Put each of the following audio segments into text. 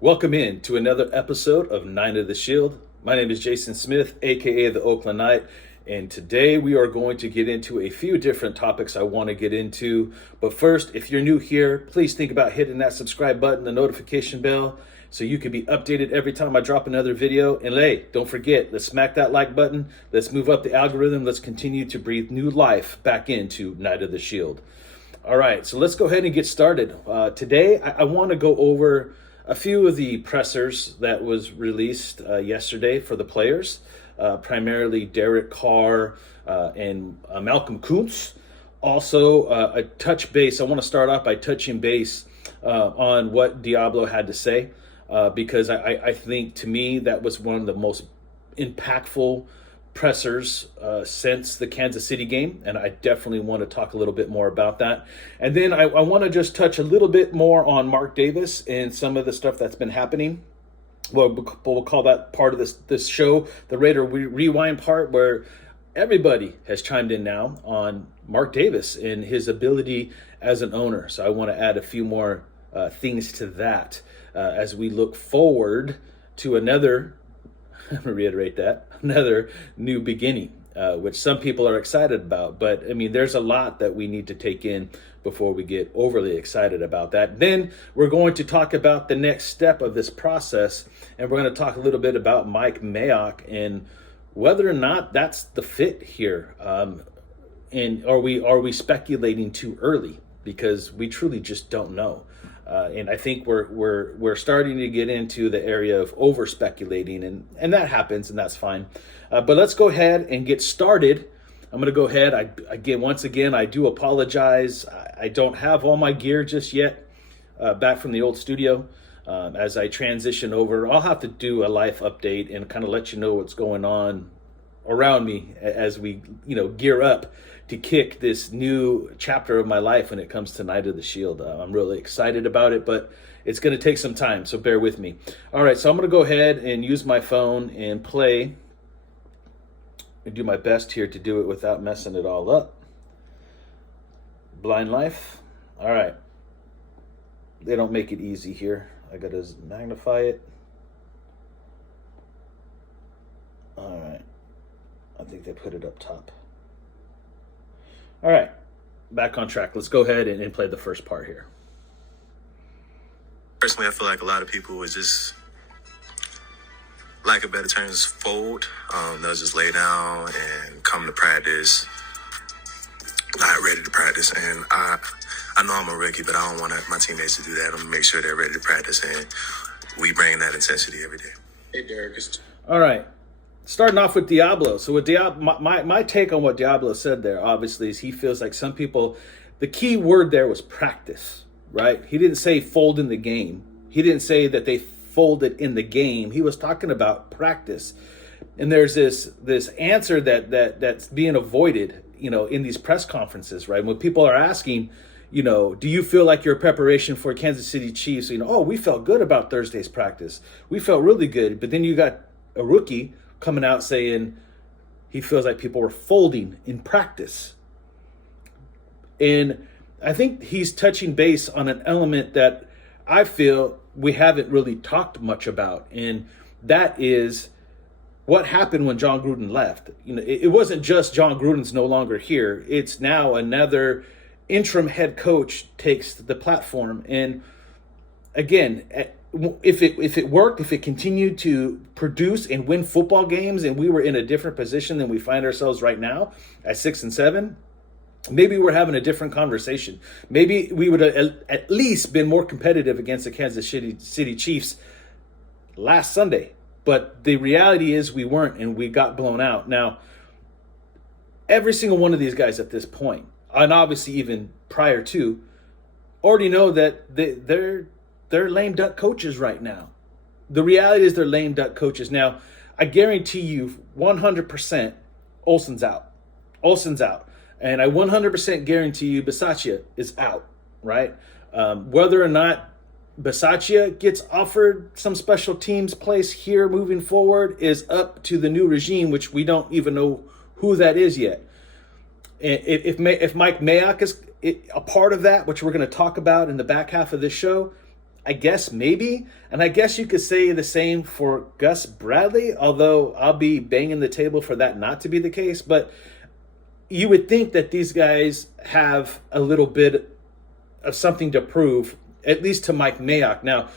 Welcome in to another episode of Nine of the Shield. My name is Jason Smith, aka the Oakland Knight, and today we are going to get into a few different topics I want to get into. But first, if you're new here, please think about hitting that subscribe button, the notification bell, so you can be updated every time I drop another video. And hey, don't forget, let's smack that like button. Let's move up the algorithm. Let's continue to breathe new life back into Night of the Shield. All right, so let's go ahead and get started. Today, I want to go over a few of the pressers that was released yesterday for the players, primarily Derek Carr and Malcolm Koontz. Also, a touch base. I want to start off by touching base on what Diablo had to say, because I think, to me, that was one of the most impactful pressers since the Kansas City game, and I definitely want to talk a little bit more about that. And then I want to just touch a little bit more on Mark Davis and some of the stuff that's been happening. Well, we'll call that part of this show the Raider Rewind part, where everybody has chimed in now on Mark Davis and his ability as an owner. So I want to add a few more things to that as we look forward to another, I'm going to reiterate that, another new beginning, which some people are excited about. But, I mean, there's a lot that we need to take in before we get overly excited about that. Then we're going to talk about the next step of this process, and we're going to talk a little bit about Mike Mayock and whether or not that's the fit here. And are we speculating too early? Because we truly just don't know. And I think we're starting to get into the area of over speculating, and that happens, and that's fine. But let's go ahead and get started. I'm going to go ahead. Once again, I do apologize. I don't have all my gear just yet back from the old studio. As I transition over, I'll have to do a life update and kind of let you know what's going on around me as we, gear up to kick this new chapter of my life when it comes to Night of the Shield. I'm really excited about it, but it's going to take some time, so bear with me. All right, so I'm going to go ahead and use my phone and play and do my best here to do it without messing it all up. Blind Life. All right. They don't make it easy here. I got to magnify it. All right. I think they put it up top. All right, back on track. Let's go ahead and play the first part here. Personally, I feel like a lot of people would just, lack of better terms, fold. They'll just lay down and come to practice, not ready to practice. And I know I'm a rookie, but I don't want my teammates to do that. I'm going to make sure they're ready to practice, and we bring that intensity every day. Hey, Derek. All right. Starting off with Diablo. So with Diablo, my take on what Diablo said there, obviously, is he feels like some people, the key word there was practice, right? He didn't say fold in the game. He didn't say that they folded in the game. He was talking about practice. And there's this answer that's being avoided, in these press conferences, right? When people are asking, do you feel like your preparation for Kansas City Chiefs, we felt good about Thursday's practice. We felt really good. But then you got a rookie coming out saying he feels like people were folding in practice. And I think he's touching base on an element that I feel we haven't really talked much about. And that is what happened when John Gruden left. It wasn't just John Gruden's no longer here. It's now another interim head coach takes the platform. And again, if it worked, if it continued to produce and win football games, and we were in a different position than we find ourselves right now at 6-7, maybe we're having a different conversation. Maybe we would have at least been more competitive against the Kansas City Chiefs last Sunday. But the reality is we weren't, and we got blown out. Now, every single one of these guys at this point, and obviously even prior to, already know that they're lame duck coaches right now. The reality is they're lame duck coaches. Now, I guarantee you 100% Olsen's out. Olsen's out. And I 100% guarantee you Bisaccia is out, right? Whether or not Bisaccia gets offered some special teams place here moving forward is up to the new regime, which we don't even know who that is yet. If Mike Mayock is a part of that, which we're going to talk about in the back half of this show, I guess maybe. And I guess you could say the same for Gus Bradley, although I'll be banging the table for that not to be the case. But you would think that these guys have a little bit of something to prove, at least to Mike Mayock. Now,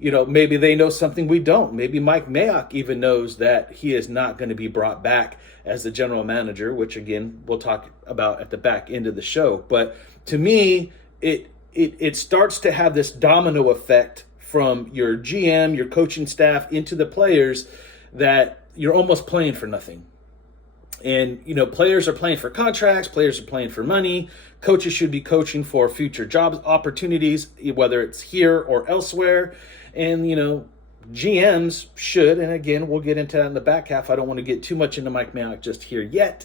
maybe they know something we don't. Maybe Mike Mayock even knows that he is not going to be brought back as the general manager, which again, we'll talk about at the back end of the show. But to me, it starts to have this domino effect from your GM, your coaching staff into the players, that you're almost playing for nothing. And, players are playing for contracts, players are playing for money, coaches should be coaching for future job opportunities, whether it's here or elsewhere. And, GMs should, and again, we'll get into that in the back half. I don't want to get too much into Mike Mayock just here yet,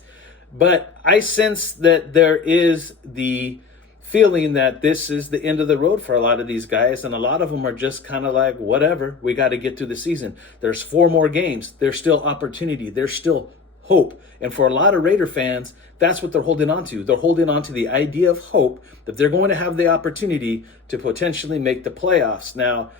but I sense that there is the feeling that this is the end of the road for a lot of these guys, and a lot of them are just kind of like, whatever, we got to get through the season. There's 4 more games. There's still opportunity. There's still hope. And for a lot of Raider fans, that's what they're holding on to. They're holding on to the idea of hope that they're going to have the opportunity to potentially make the playoffs. Now,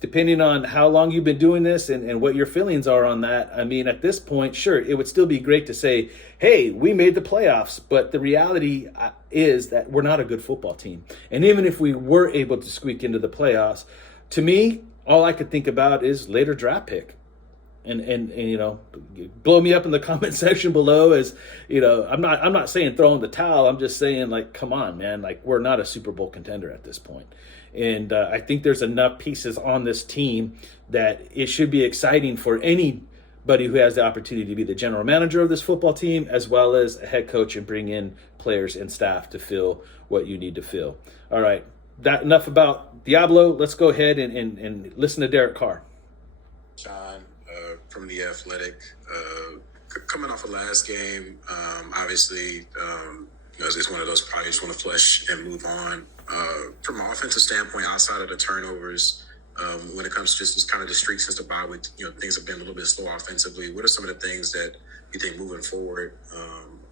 depending on how long you've been doing this and what your feelings are on that, I mean, at this point, sure, it would still be great to say, hey, we made the playoffs. But the reality is that we're not a good football team. And even if we were able to squeak into the playoffs, to me, all I could think about is later draft pick. And blow me up in the comment section below. As I'm not saying throw in the towel. I'm just saying, like, come on, man. Like, we're not a Super Bowl contender at this point. And I think there's enough pieces on this team that it should be exciting for anybody who has the opportunity to be the general manager of this football team, as well as a head coach, and bring in players and staff to fill what you need to fill. All right, that enough about Diablo. Let's go ahead and listen to Derek Carr. Sean, from The Athletic, coming off of last game, obviously, it's just one of those, probably just want to flush and move on. From an offensive standpoint, outside of the turnovers, when it comes to just kind of the streak since the bye week, things have been a little bit slow offensively. What are some of the things that you think moving forward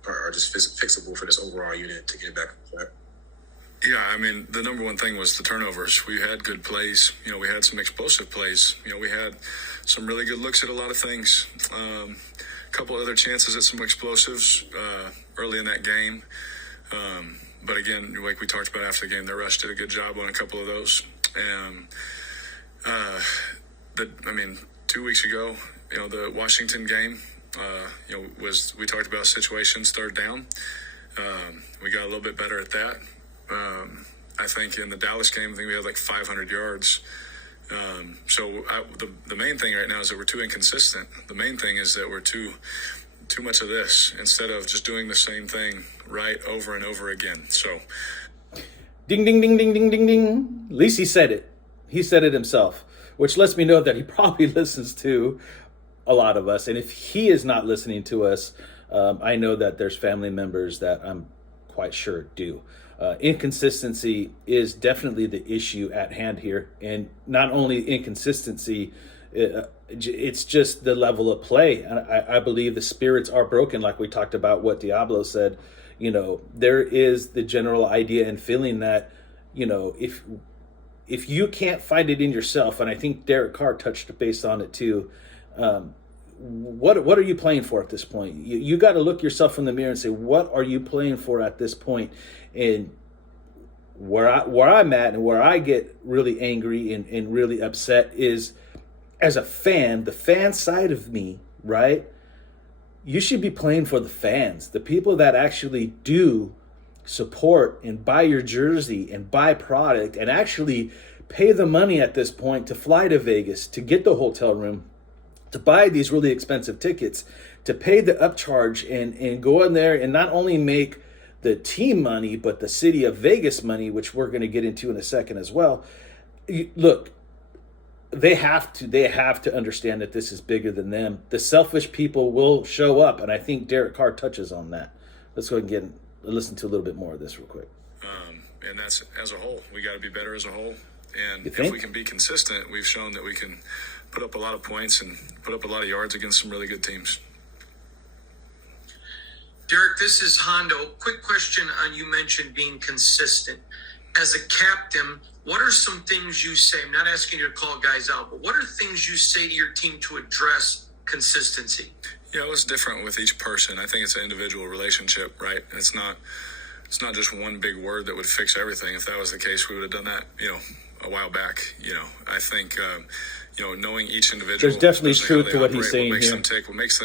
are just fixable for this overall unit to get back on track? Yeah, I mean, the number one thing was the turnovers. We had good plays. We had some explosive plays. We had some really good looks at a lot of things. A couple other chances at some explosives early in that game. But again, like we talked about after the game, the rush did a good job on a couple of those. And 2 weeks ago, the Washington game, we talked about situations, third down. We got a little bit better at that. I think in the Dallas game, I think we had like 500 yards. The main thing right now is that we're too inconsistent. The main thing is that we're too much of this instead of just doing the same thing right over and over again. So, ding, ding, ding, ding, ding, ding, ding. At least he said it. He said it himself, which lets me know that he probably listens to a lot of us. And if he is not listening to us, I know that there's family members that I'm quite sure do. Inconsistency is definitely the issue at hand here. And not only inconsistency, it's just the level of play. And I believe the spirits are broken, like we talked about what Diablo said. There is the general idea and feeling that, if you can't find it in yourself, and I think Derek Carr touched base on it too, what are you playing for at this point? You got to look yourself in the mirror and say, what are you playing for at this point? And where I'm at and where I get really angry and really upset is, as a fan, the fan side of me, right? You should be playing for the fans, the people that actually do support and buy your jersey and buy product and actually pay the money at this point to fly to Vegas, to get the hotel room, to buy these really expensive tickets, to pay the upcharge and go in there and not only make the team money, but the city of Vegas money, which we're going to get into in a second as well. Look, they have to understand that this is bigger than them. The selfish people will show up, and I think Derek Carr touches on that. Let's go ahead and listen to a little bit more of this real quick. And that's as a whole. We got to be better as a whole. And if we can be consistent, we've shown that we can put up a lot of points and put up a lot of yards against some really good teams. Derek, this is Hondo. Quick question on, you mentioned being consistent. as a captain, what are some things you say? I'm not asking you to call guys out, but what are things you say to your team to address consistency? Yeah, it was different with each person. I think it's an individual relationship, right? It's not just one big word that would fix everything. If that was the case, we would have done that, a while back. I think, knowing each individual. There's definitely truth to what he's operate, saying what makes here. them tick, what makes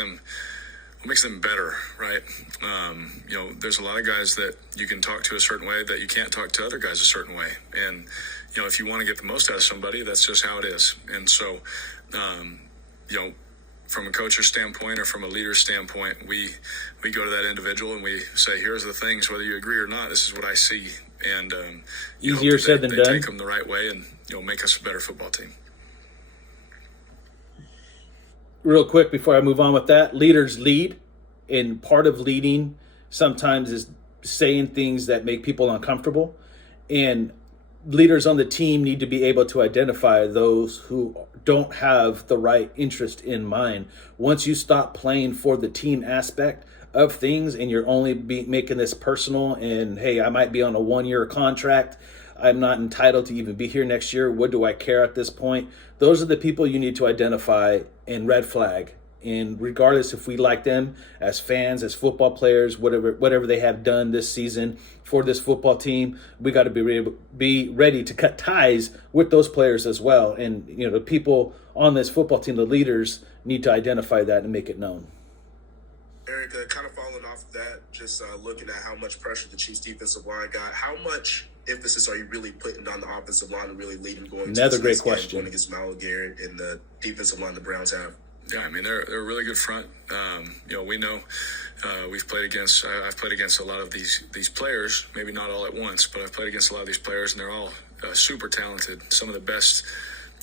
them better, right? There's a lot of guys that you can talk to a certain way that you can't talk to other guys a certain way. And, if you want to get the most out of somebody, that's just how it is. And so, from a coach's standpoint or from a leader's standpoint, we go to that individual and we say, here's the things, whether you agree or not, this is what I see. And easier said than they done. Take them the right way and make us a better football team. Real quick before I move on with that, leaders lead, and part of leading sometimes is saying things that make people uncomfortable, and leaders on the team need to be able to identify those who don't have the right interest in mind. Once you stop playing for the team aspect of things and you're only making this personal and, hey, I might be on a 1-year contract, I'm not entitled to even be here next year, what do I care at this point? Those are the people you need to identify and red flag. And regardless if we like them as fans, as football players, whatever they have done this season for this football team, we got to be ready to cut ties with those players as well. And the people on this football team, the leaders, need to identify that and make it known. Eric, kind of following off of that, just looking at how much pressure the Chiefs defensive line got, how much emphasis are you really putting on the offensive line and really leading going Another to great this game, question. going against Malik Garrett and the defensive line the Browns have? Yeah, I mean they're a really good front. We know I've played against a lot of these players. Maybe not all at once, but I've played against a lot of these players, and they're all super talented. Some of the best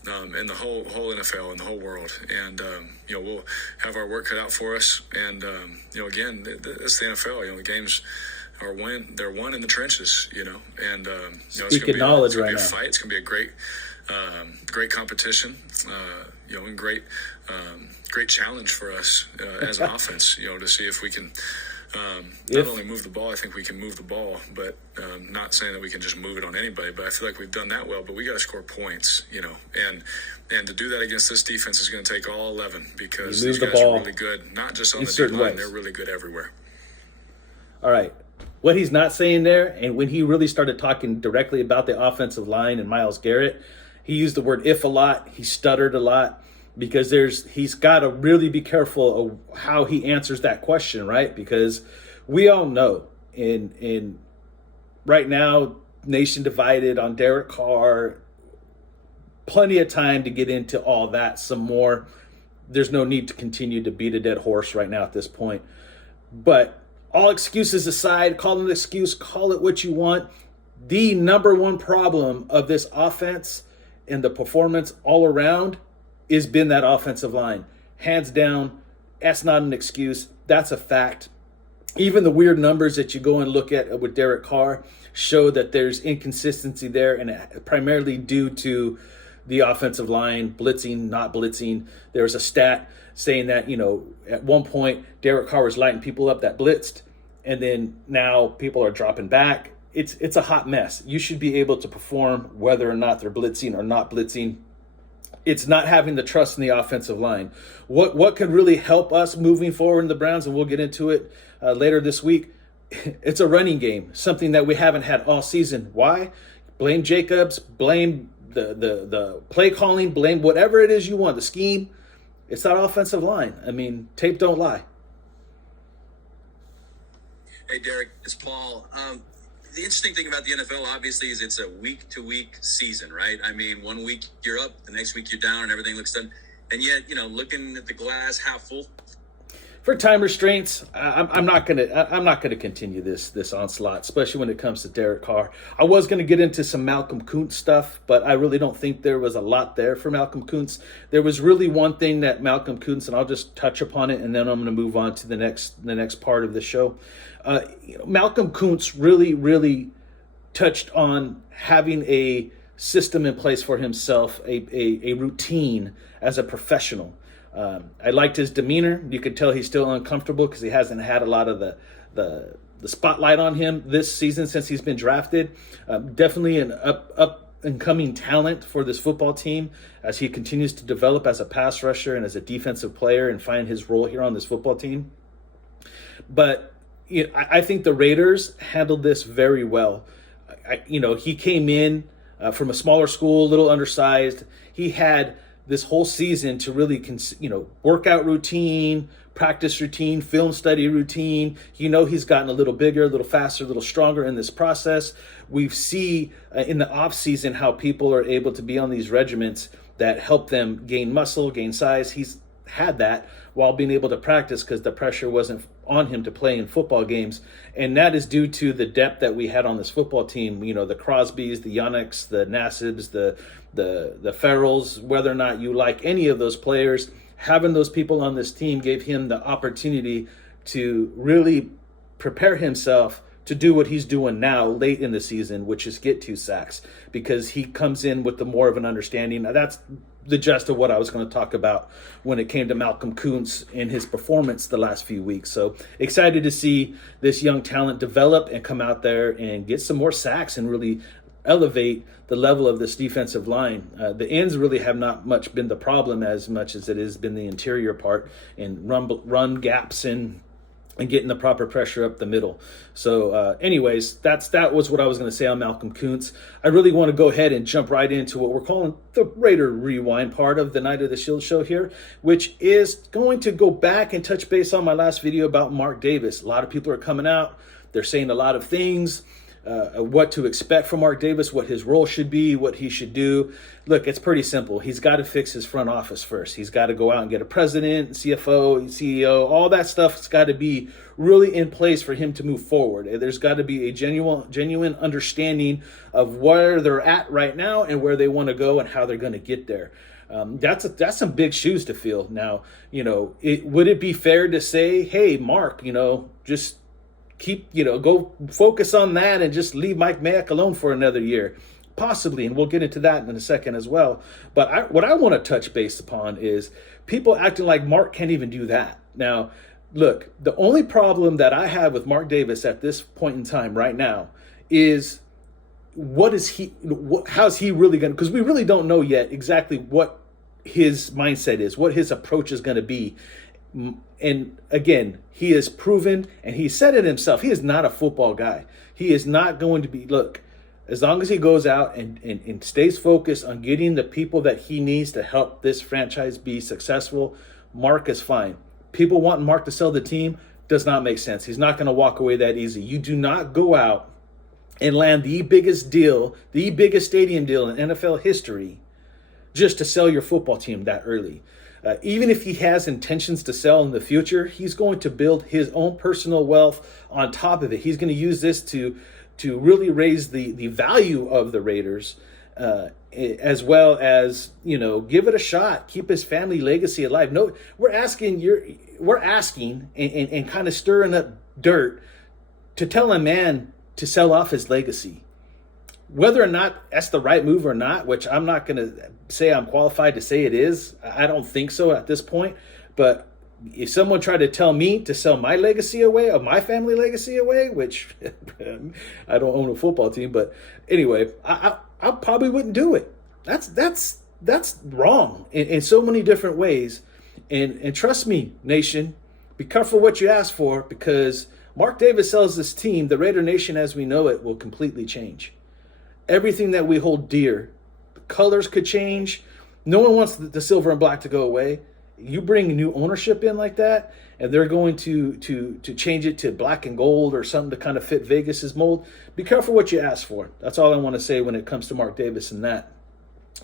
in the whole NFL and the whole world. And we'll have our work cut out for us. And again, it's the NFL. The games are they're won in the trenches. And it's going to be a fight. It's going to be a great competition. And great challenge for us as an offense, to see if we can not only move the ball. I think we can move the ball, but not saying that we can just move it on anybody, but I feel like we've done that well, but we got to score points, and to do that against this defense is going to take all 11 because these guys are really good, not just on the D-line, they're really good everywhere. All right. What he's not saying there, and when he really started talking directly about the offensive line and Myles Garrett, he used the word if a lot. He stuttered a lot because he's got to really be careful of how he answers that question, right? Because we all know in right now, nation divided on Derek Carr, plenty of time to get into all that some more. There's no need to continue to beat a dead horse right now at this point. But all excuses aside, call it an excuse, call it what you want. The number one problem of this offense and the performance all around has been that offensive line. Hands down, that's not an excuse. That's a fact. Even the weird numbers that you go and look at with Derek Carr show that there's inconsistency there, and primarily due to the offensive line blitzing, not blitzing. There was a stat saying that, at one point, Derek Carr was lighting people up that blitzed, and then now people are dropping back. It's a hot mess. You should be able to perform whether or not they're blitzing or not blitzing. It's not having the trust in the offensive line. What could really help us moving forward in the Browns, and we'll get into it later this week, it's a running game, something that we haven't had all season. Why? Blame Jacobs, blame the play calling, blame whatever it is you want, the scheme. It's that offensive line. I mean, tape don't lie. Hey, Derek, it's Paul. The interesting thing about the NFL, obviously, is it's a week-to-week season, right? I mean, one week you're up, the next week you're down, and everything looks done. And yet, looking at the glass half full. For time restraints, I'm not gonna continue this onslaught, especially when it comes to Derek Carr. I was gonna get into some Malcolm Koontz stuff, but I really don't think there was a lot there for Malcolm Koontz. There was really one thing that Malcolm Koontz, and I'll just touch upon it, and then I'm gonna move on to the next part of the show. Malcolm Koontz really touched on having a system in place for himself, a routine as a professional. I liked his demeanor. You could tell he's still uncomfortable because he hasn't had a lot of the spotlight on him this season since he's been drafted. Definitely an up and coming talent for this football team as he continues to develop as a pass rusher and as a defensive player and find his role here on this football team. But I think the Raiders handled this very well. He came in from a smaller school, a little undersized. He had this whole season to really, workout routine, practice routine, film study routine. He's gotten a little bigger, a little faster, a little stronger in this process. We see in the off season how people are able to be on these regimens that help them gain muscle, gain size. He's had that while being able to practice because the pressure wasn't on him to play in football games. And that is due to the depth that we had on this football team. The Crosbys, the Yannicks, the Nassibs, the Farrells, whether or not you like any of those players, having those people on this team gave him the opportunity to really prepare himself to do what he's doing now late in the season, which is get 2 sacks, because he comes in with the more of an understanding. Now, that's the gist of what I was going to talk about when it came to Malcolm Koontz and his performance the last few weeks. So excited to see this young talent develop and come out there and get some more sacks and really elevate the level of this defensive line. The ends really have not much been the problem as much as it has been the interior part and run gaps and getting the proper pressure up the middle. So anyways, that was what I was going to say on Malcolm Koontz. I really want to go ahead and jump right into what we're calling the Raider Rewind part of the Night of the Shield show here, which is going to go back and touch base on my last video about Mark Davis. A lot of people are coming out. They're saying a lot of things. What to expect from Mark Davis, what his role should be, what he should do. Look, it's pretty simple. He's got to fix his front office first. He's got to go out and get a president, CFO, CEO, all that stuff. It's got to be really in place for him to move forward. There's got to be a genuine understanding of where they're at right now and where they want to go and how they're going to get there. That's some big shoes to fill. Now, would it be fair to say, hey, Mark, just go focus on that and just leave Mike Mayock alone for another year? Possibly, and we'll get into that in a second as well. But what I want to touch base upon is people acting like Mark can't even do that. Now, look, the only problem that I have with Mark Davis at this point in time right now is how's he really going to, because we really don't know yet exactly what his mindset is, what his approach is going to be. And again, he has proven, and he said it himself, he is not a football guy. He is not going to be, look, as long as he goes out and stays focused on getting the people that he needs to help this franchise be successful, Mark is fine. People wanting Mark to sell the team does not make sense. He's not going to walk away that easy. You do not go out and land the biggest deal, the biggest stadium deal in NFL history just to sell your football team that early. Even if he has intentions to sell in the future, he's going to build his own personal wealth on top of it. He's going to use this to really raise the value of the Raiders, as well as, give it a shot, keep his family legacy alive. No, we're asking and kind of stirring up dirt to tell a man to sell off his legacy. Whether or not that's the right move or not, which I'm not going to say I'm qualified to say it is. I don't think so at this point. But if someone tried to tell me to sell my legacy away, or my family legacy away, which I don't own a football team, but anyway, I probably wouldn't do it. That's wrong in so many different ways. And trust me, nation, be careful what you ask for, because Mark Davis sells this team, the Raider Nation as we know it will completely change. Everything that we hold dear, the colors could change. No one wants the silver and black to go away. You bring new ownership in like that, and they're going to change it to black and gold or something to kind of fit Vegas's mold. Be careful what you ask for. That's all I want to say when it comes to Mark Davis and that.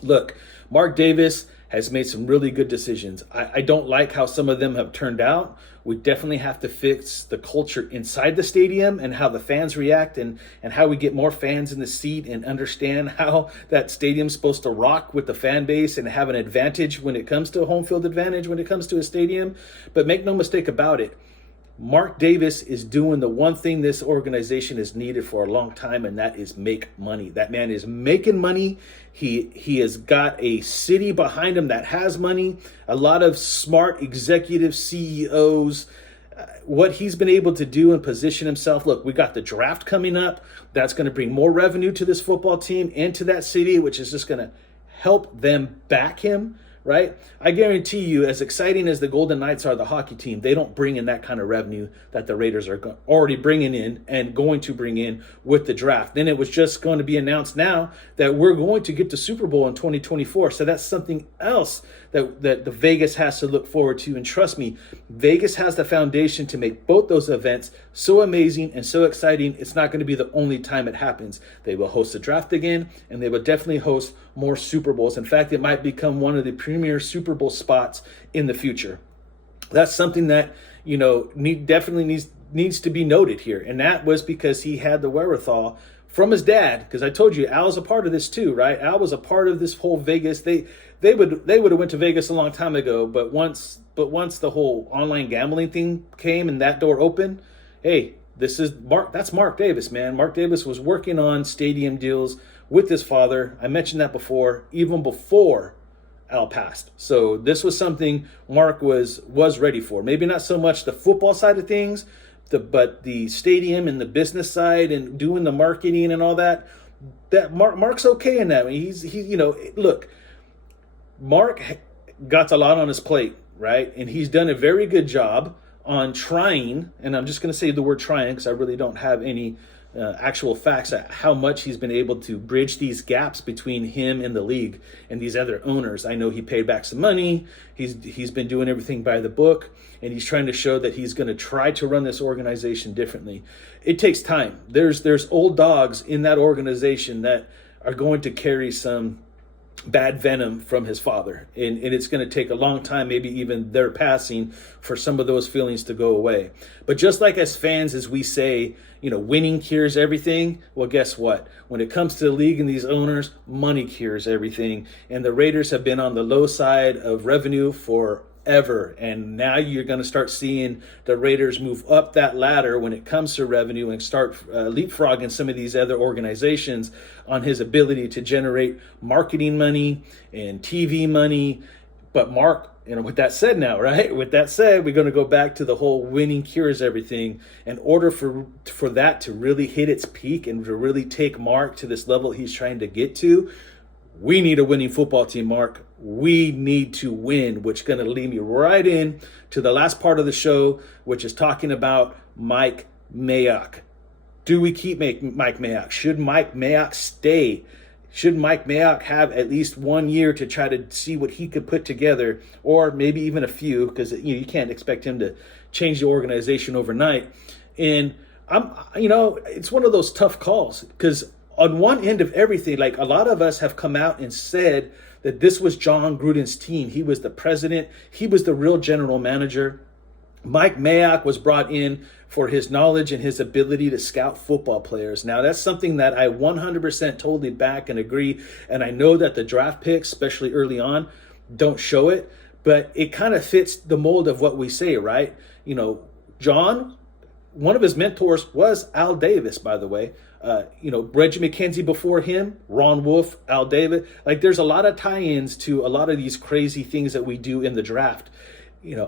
Look, Mark Davis has made some really good decisions. I don't like how some of them have turned out. We definitely have to fix the culture inside the stadium and how the fans react and how we get more fans in the seat and understand how that stadium's supposed to rock with the fan base and have an advantage when it comes to a home field advantage, when it comes to a stadium. But make no mistake about it, Mark Davis is doing the one thing this organization has needed for a long time, and that is make money. That man is making money. He has got a city behind him that has money, a lot of smart executive CEOs. What he's been able to do and position himself. Look, we got the draft coming up. That's going to bring more revenue to this football team and to that city, which is just going to help them back him, right? I guarantee you, as exciting as the Golden Knights are, the hockey team, they don't bring in that kind of revenue that the Raiders are already bringing in and going to bring in with the draft. Then it was just going to be announced now that we're going to get to Super Bowl in 2024. So that's something else that the Vegas has to look forward to. And trust me, Vegas has the foundation to make both those events so amazing and so exciting. It's not going to be the only time it happens. They will host the draft again, and they will definitely host more Super Bowls. In fact, it might become one of the premier Super Bowl spots in the future. That's something that, definitely needs to be noted here. And that was because he had the wherewithal from his dad, because I told you Al's a part of this too, right? Al was a part of this whole Vegas. They would have went to Vegas a long time ago, but once the whole online gambling thing came and that door opened, hey, this is Mark. That's Mark Davis, man. Mark Davis was working on stadium deals with his father. I mentioned that before, even before Al passed. So this was something Mark was ready for. Maybe not so much the football side of things, but the stadium and the business side and doing the marketing and all that. That Mark's okay in that. He's look, Mark got a lot on his plate, right? And he's done a very good job on trying, and I'm just going to say the word trying because I really don't have any actual facts at how much he's been able to bridge these gaps between him and the league and these other owners. I know he paid back some money. He's been doing everything by the book, and he's trying to show that he's going to try to run this organization differently. It takes time. There's old dogs in that organization that are going to carry some bad venom from his father, and it's going to take a long time, maybe even their passing, for some of those feelings to go away. But just like as fans, as we say, winning cures everything, well, guess what? When it comes to the league and these owners, money cures everything. And the Raiders have been on the low side of revenue forever, and now you're going to start seeing the Raiders move up that ladder when it comes to revenue and start leapfrogging some of these other organizations on his ability to generate marketing money and TV money. But Mark, with that said now, right? With that said, we're going to go back to the whole winning cures everything. In order for that to really hit its peak and to really take Mark to this level he's trying to get to, we need a winning football team, Mark. We need to win, which is going to lead me right in to the last part of the show, which is talking about Mike Mayock. Do we keep Mike Mayock? Should Mike Mayock stay? Should Mike Mayock have at least 1 year to try to see what he could put together, or maybe even a few, because you can't expect him to change the organization overnight. And it's one of those tough calls, because on one end of everything, like a lot of us have come out and said that this was John Gruden's team. He was the president. He was the real general manager. Mike Mayock was brought in for his knowledge and his ability to scout football players. Now, that's something that I 100% totally back and agree. And I know that the draft picks, especially early on, don't show it. But it kind of fits the mold of what we say, right? John, one of his mentors was Al Davis, by the way. Reggie McKenzie before him, Ron Wolf, Al Davis. Like, there's a lot of tie-ins to a lot of these crazy things that we do in the draft.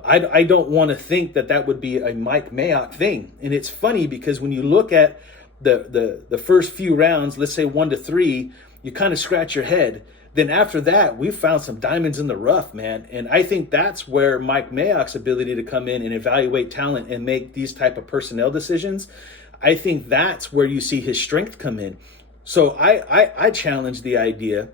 I don't want to think that would be a Mike Mayock thing. And it's funny because when you look at the first few rounds, let's say 1 to 3, you kind of scratch your head. Then after that, we've found some diamonds in the rough, man. And I think that's where Mike Mayock's ability to come in and evaluate talent and make these type of personnel decisions, I think that's where you see his strength come in. So I challenge the idea,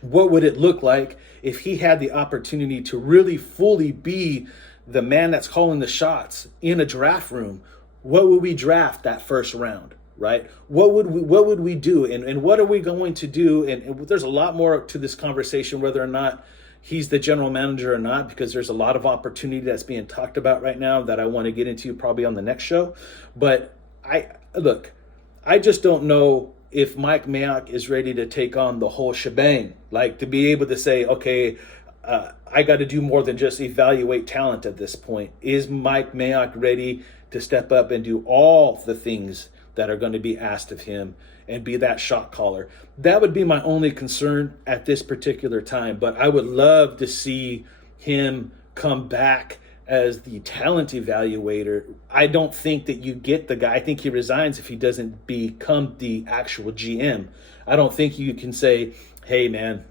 what would it look like if he had the opportunity to really fully be the man that's calling the shots in a draft room? What would we draft that first round, right? What would we do? And what are we going to do? And there's a lot more to this conversation, whether or not he's the general manager or not, because there's a lot of opportunity that's being talked about right now that I want to get into probably on the next show. But I just don't know if Mike Mayock is ready to take on the whole shebang, like to be able to say, okay, I got to do more than just evaluate talent at this point. Is Mike Mayock ready to step up and do all the things that are going to be asked of him and be that shot caller. That would be my only concern at this particular time. But I would love to see him come back as the talent evaluator. I don't think that you get the guy. I think he resigns if he doesn't become the actual GM. I don't think you can say, hey, man,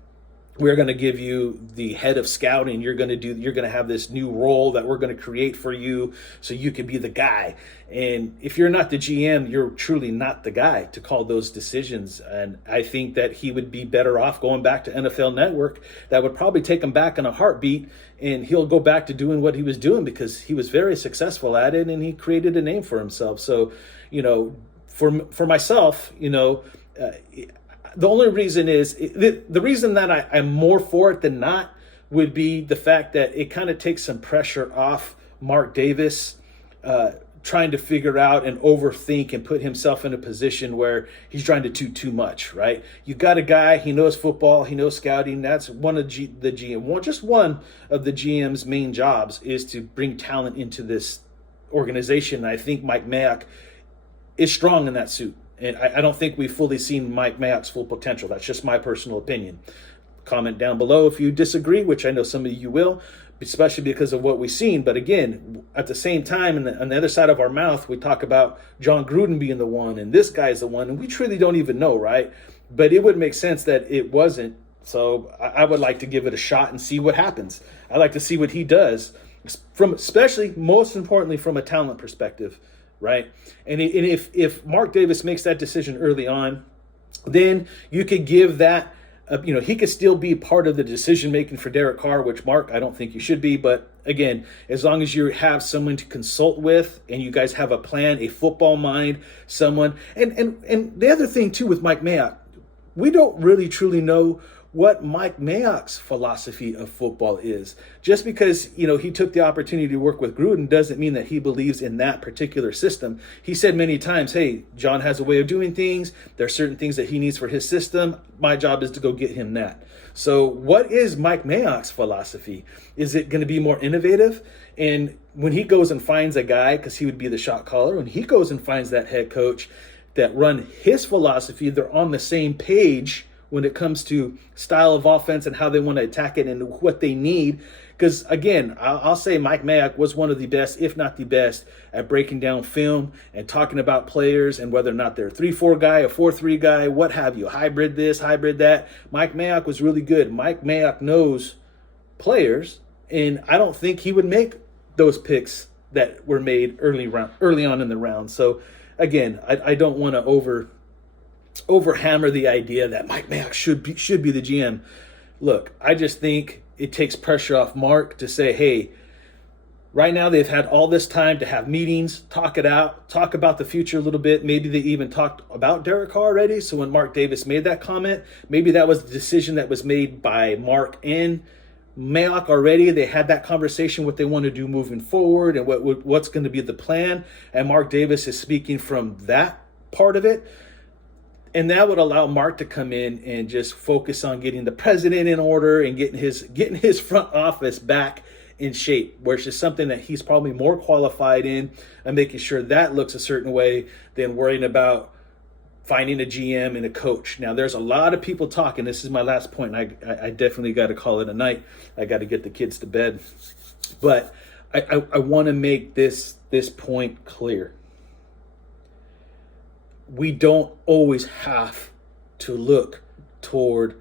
we're going to give you the head of scouting. You're going to have this new role that we're going to create for you so you can be the guy. And if you're not the GM, you're truly not the guy to call those decisions. And I think that he would be better off going back to NFL Network. That would probably take him back in a heartbeat, and he'll go back to doing what he was doing because he was very successful at it and he created a name for himself. So, for myself, the only reason is the reason that I'm more for it than not would be the fact that it kind of takes some pressure off Mark Davis trying to figure out and overthink and put himself in a position where he's trying to do too much, right? You got a guy, he knows football, he knows scouting. That's one of the GM's main jobs is to bring talent into this organization. And I think Mike Mayock is strong in that suit. And I don't think we've fully seen Mike Mayock's full potential. That's just my personal opinion. Comment down below if you disagree, which I know some of you will, especially because of what we've seen. But again, at the same time, on the other side of our mouth, we talk about John Gruden being the one, and this guy's the one, and we truly don't even know, right? But it would make sense that it wasn't. So I would like to give it a shot and see what happens. I'd like to see what he does, especially, most importantly, from a talent perspective. Right. And if Mark Davis makes that decision early on, then you could give that, he could still be part of the decision making for Derek Carr, which Mark, I don't think you should be. But again, as long as you have someone to consult with and you guys have a plan, a football mind, someone. And the other thing, too, with Mike Mayock, we don't really truly know what Mike Mayock's philosophy of football is. Just because, he took the opportunity to work with Gruden doesn't mean that he believes in that particular system. He said many times, hey, John has a way of doing things. There are certain things that he needs for his system. My job is to go get him that. So what is Mike Mayock's philosophy? Is it going to be more innovative? And when he goes and finds a guy, because he would be the shot caller, when he goes and finds that head coach that run his philosophy, they're on the same page when it comes to style of offense and how they want to attack it and what they need. Because, again, I'll say Mike Mayock was one of the best, if not the best, at breaking down film and talking about players and whether or not they're a 3-4 guy, a 4-3 guy, what have you, hybrid this, hybrid that. Mike Mayock was really good. Mike Mayock knows players, and I don't think he would make those picks that were made early on in the round. So, again, I don't want to overhammer the idea that Mike Mayock should be the GM. Look, I just think it takes pressure off Mark to say, hey, right now they've had all this time to have meetings, talk it out, talk about the future a little bit. Maybe they even talked about Derek Carr already. So when Mark Davis made that comment, maybe that was the decision that was made by Mark and Mayock already. They had that conversation, what they want to do moving forward and what's going to be the plan. And Mark Davis is speaking from that part of it. And that would allow Mark to come in and just focus on getting the president in order and getting his front office back in shape, which is something that he's probably more qualified in, and making sure that looks a certain way than worrying about finding a GM and a coach. Now, there's a lot of people talking. This is my last point. I definitely got to call it a night. I got to get the kids to bed. But I want to make this point clear. We don't always have to look toward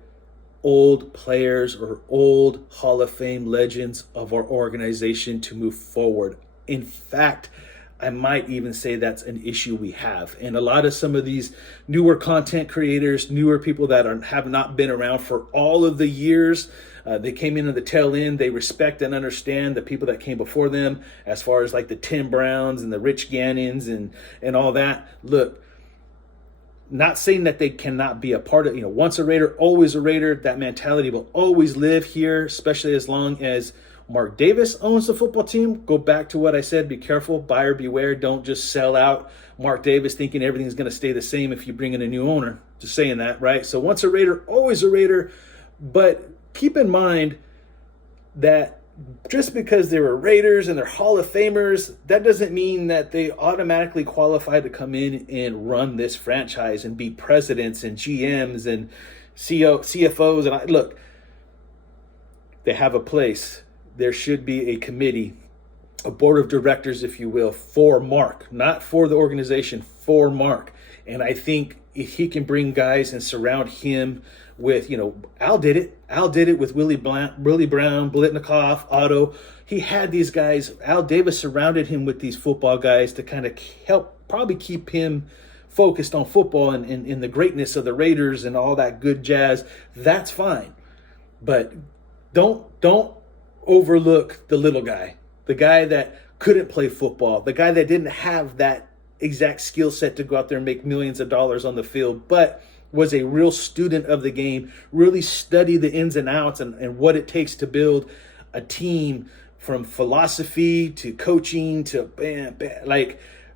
old players or old Hall of Fame legends of our organization to move forward. In fact, I might even say that's an issue we have. And a lot of some of these newer content creators, newer people that have not been around for all of the years, they came in at the tail end. They respect and understand the people that came before them, as far as like the Tim Browns and the Rich Gannons and all that. Look, not saying that they cannot be a part of, once a Raider, always a Raider. That mentality will always live here, especially as long as Mark Davis owns the football team. Go back to what I said. Be careful, buyer beware. Don't just sell out Mark Davis thinking everything's going to stay the same if you bring in a new owner. Just saying that, right? So once a Raider, always a Raider. But keep in mind that just because they were Raiders and they're Hall of Famers, that doesn't mean that they automatically qualify to come in and run this franchise and be presidents and GMs and CFOs. And look, they have a place. There should be a committee, a board of directors, if you will, for Mark, not for the organization, for Mark. And I think if he can bring guys and surround him with, Al did it. Al did it with Willie Brown, Blitnikoff, Otto. He had these guys. Al Davis surrounded him with these football guys to kind of help probably keep him focused on football and the greatness of the Raiders and all that good jazz. That's fine. But don't overlook the little guy, the guy that couldn't play football, the guy that didn't have that exact skill set to go out there and make millions of dollars on the field, but was a real student of the game, really studied the ins and outs and what it takes to build a team, from philosophy to coaching to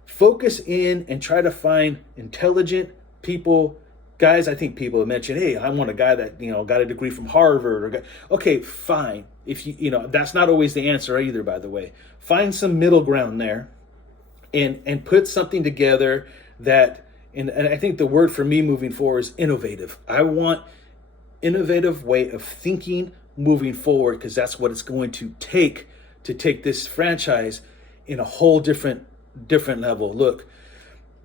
focus in and try to find intelligent people. Guys, I think people have mentioned, hey, I want a guy that, got a degree from Harvard. Okay, fine. If that's not always the answer either, by the way. Find some middle ground there and put something together that, and I think the word for me moving forward is innovative. I want innovative way of thinking moving forward, because that's what it's going to take this franchise in a whole different level. Look,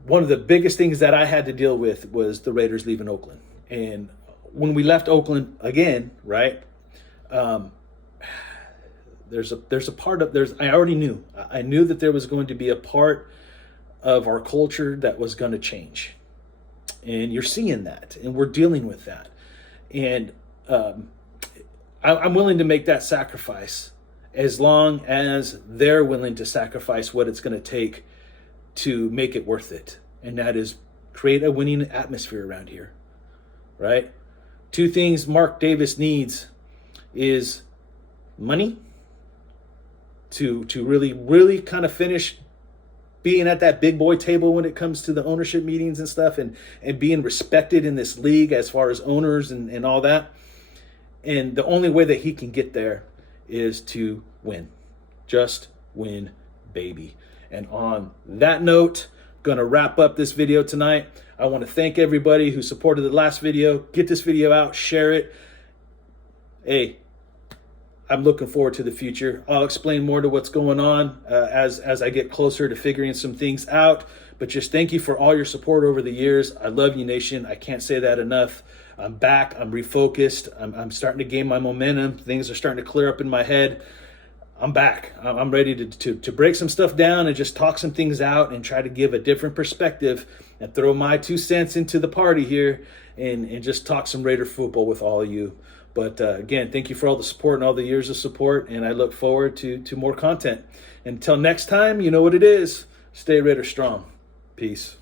one of the biggest things that I had to deal with was the Raiders leaving Oakland. And when we left Oakland again, right, there's a part of, I already knew. I knew that there was going to be a part of our culture that was going to change. And you're seeing that, and we're dealing with that. And I'm willing to make that sacrifice as long as they're willing to sacrifice what it's going to take to make it worth it. And that is create a winning atmosphere around here, right? Two things Mark Davis needs is money to really kind of finish being at that big boy table when it comes to the ownership meetings and stuff, and being respected in this league as far as owners and all that. And the only way that he can get there is to win. Just win, baby. And on that note, gonna wrap up this video tonight. I want to thank everybody who supported the last video. Get this video out, share it. Hey, I'm looking forward to the future. I'll explain more to what's going on as I get closer to figuring some things out. But just thank you for all your support over the years. I love you, Nation. I can't say that enough. I'm back. I'm refocused. I'm starting to gain my momentum. Things are starting to clear up in my head. I'm back. I'm ready to break some stuff down and just talk some things out and try to give a different perspective and throw my 2 cents into the party here and just talk some Raider football with all of you. But again, thank you for all the support and all the years of support, and I look forward to more content. Until next time, you know what it is. Stay Raider strong. Peace.